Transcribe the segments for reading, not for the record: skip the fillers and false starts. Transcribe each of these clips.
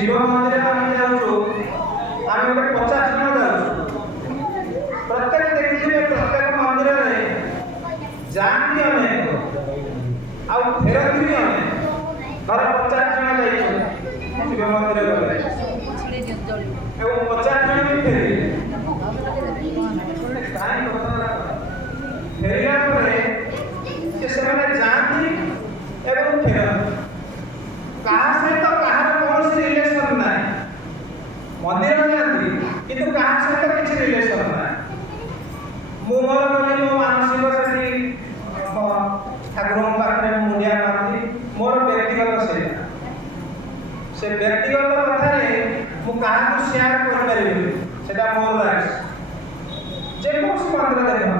शिव मंदिर आम जाऊँ आम गोटे 50 जन जाऊँ प्रत्येक देखिए प्रत्येक मंदिर में जाती अनेक आउ फेरती भी अनेक धर 50 जन जाइए शिव मंदिर गले एवं 50 जन भी फेरिले फेरिला जाती एवं फेरती कहा सहित कहार कौन रिलेशन ना मंदिर जाती किंतु कहा सहित किसी रिलेशन ना मु मोर गली मो मानसिक सेठी ठाकुर पाखे मुंडिया मारती मोर व्यक्तिगत से व्यक्तिगत कथा मु कहा शेयर कर पारिबे सेटा मोर राइट्स जे कोस मंदिर देखो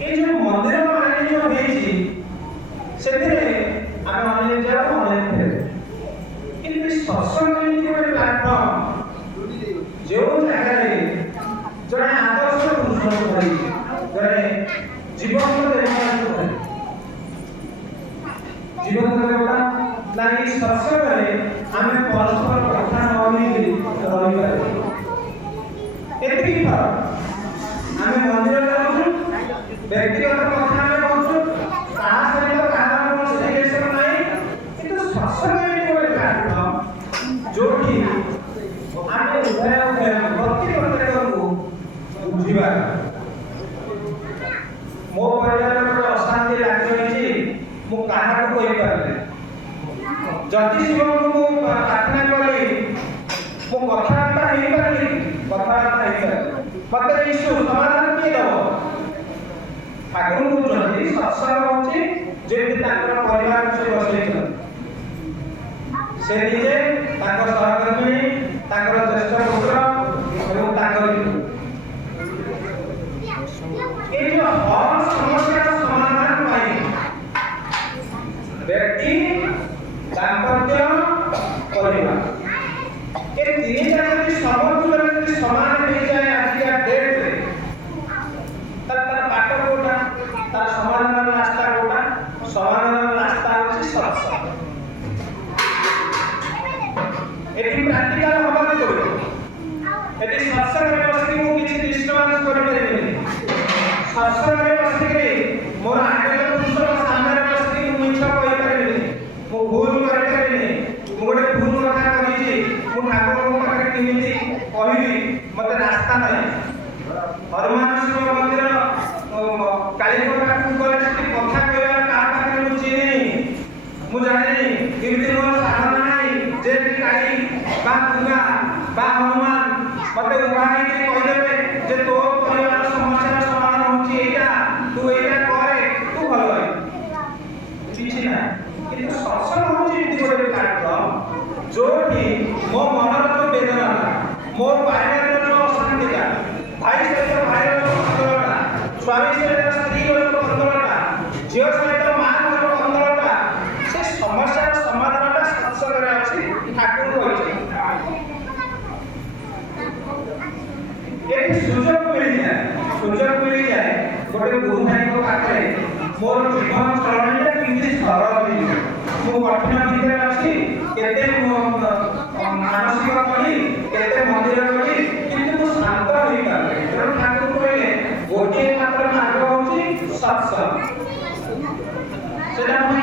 ये जो मंदिर माने जो हेची सेथिरे आम अनेक जाओ अनेक फेरे किंतु सत्संग गोटे प्लाटफर्म जो जगह जड़े आदर्श पुरुष धरी जड़े जीवन देवता जीवन देवता ना ये सत्संग आम परस्पर कथा नही रही एति आम मंदिर जाऊँ व्यक्तिगत कथा आम कहूँ कहा सहित कहार कौन रिलेशन ना किंतु सत्संग गोटे प्लाटफर्म जो आम उभय प्रति प्रत्येक को बुझा मो परिवार में अशांति लगी मु क्या कहीपर जदि शिव को प्रार्थना कली मु कथबार्ता हो पारि मत इश्यू समाधान किए दब ठाकुर कहते सत्संग होची जेति परिवार से बसई से निजे सहकर्मी ज्येष्ठ पुत्र ये जो हर समस्या समाधान पाई व्यक्ति दाम्पत्य परिवार ये तीन जगह समतुल समान हो जाए आज का डेट रे तर बाट कोटा तर समाधान रास्ता कोटा समाधान रास्ता होची सत्संग एटी प्रैक्टिकल हवा पड़ो एटी सत्संग में बस कि किसी डिस्टर्बेंस कर परिबे सत्संग में बस कि मोर आगे पुरुष सामने बस कि मिछ कहि परिबे मो भूल कर परिबे मो गोटे भूल कथा कहि मु ठाकुर को पाखे केमिति कहिबी मते रास्ता नहीं हनुमान शिव मंदिर कालीकोटा को गले से कथा कहला का पाखे मु चिनी मु जाने केमिति मोर साधना नहीं जे कि काली बा दुर्गा बा हनुमान मते उपाय के कहि देबे जे तो परिवार समस्या समाधान होची एटा तू एटा करे तू भलो है किछि ना किंतु सत्संग होची एति गोटे प्लाटफर्म जोठी मो मनर जो वेदना मो परिवार जो अशांति का भाई सहित भाई अंदरटा स्वामी सहित स्त्री अंदरटा झियो सहित मां अंदरटा से समस्या समाधानटा सत्संग रे अछि ठाकुर कहछि एक सुजोग मिल जाए गोटे गुरु भाई को पाखे मोर जीवन चलणीटा किंति सरल हो मो कठिन भितर अछि केते मानसिक कली केते मंदिर कली किंतु मो शांत होई पारे कारण ठाकुर कहले गोटे मात्र मार्ग होची सत्संग सेटा